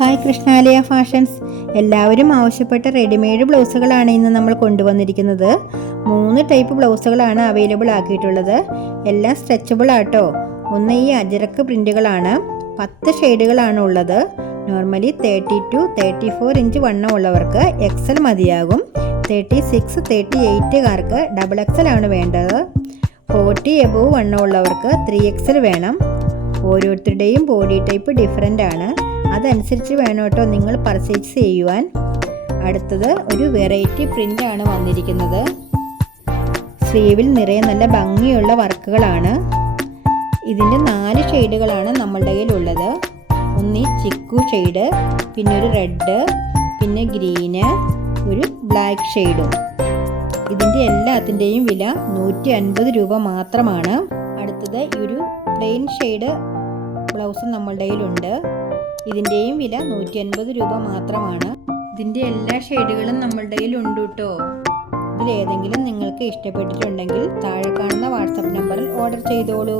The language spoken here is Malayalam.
Hi കൃഷ്ണാലയ fashions. എല്ലാവരും ആവശ്യപ്പെട്ട റെഡിമെയ്ഡ് ബ്ലൗസുകളാണ് ഇന്ന് നമ്മൾ കൊണ്ടുവന്നിരിക്കുന്നത്. 3 ടൈപ്പ് ബ്ലൗസുകളാണ് അവൈലബിൾ ആക്കിയിട്ടുള്ളത്. എല്ലാം സ്ട്രെച്ചബിൾ ആട്ടോ. ഒന്ന് ഈ അജരക്ക് പ്രിൻറ്റുകളാണ്. 10 ഷെയ്ഡുകളാണ് ഉള്ളത്. നോർമലി 30 to 34 ഇഞ്ച് വണ്ണം ഉള്ളവർക്ക് XL മതിയാകും. 36, 38കാർക്ക് XXL ആണ് വേണ്ടത്. 40 എബോവ് വണ്ണം ഉള്ളവർക്ക് 3XL വേണം. ഓരോരുത്തരുടെയും ബോഡി ടൈപ്പ് ഡിഫറെൻ്റ് ആണ്. അതനുസരിച്ച് വേണം കേട്ടോ നിങ്ങൾ പർച്ചേസ് ചെയ്യുവാൻ. അടുത്തത് ഒരു വെറൈറ്റി പ്രിൻ്റ് ആണ് വന്നിരിക്കുന്നത്. സ്ലീവിൽ നിറയെ നല്ല ഭംഗിയുള്ള വർക്കുകളാണ്. ഇതിൻ്റെ 4 ഷെയ്ഡുകളാണ് നമ്മളുടെ കയ്യിലുള്ളത്. ഒന്ന് ഈ ചിക്കു ഷെയ്ഡ്, പിന്നെ ഒരു റെഡ്, പിന്നെ ഗ്രീന്, ഒരു ബ്ലാക്ക് ഷെയ്ഡും. ഇതിൻ്റെ എല്ലാത്തിൻ്റെയും വില 150 രൂപ മാത്രമാണ്. അടുത്തത് ഈ ഒരു പ്ലെയിൻ ഷെയ്ഡ് ബ്ലൗസ് നമ്മളുടെ കയ്യിലുണ്ട്. ഇതിൻ്റെയും വില 150 രൂപ മാത്രമാണ്. ഇതിൻ്റെ എല്ലാ ഷെയ്ഡുകളും നമ്മളുടെ കയ്യിലുണ്ട് കേട്ടോ. ഇതിലേതെങ്കിലും നിങ്ങൾക്ക് ഇഷ്ടപ്പെട്ടിട്ടുണ്ടെങ്കിൽ താഴെ കാണുന്ന വാട്സപ്പ് നമ്പറിൽ ഓർഡർ ചെയ്തോളൂ.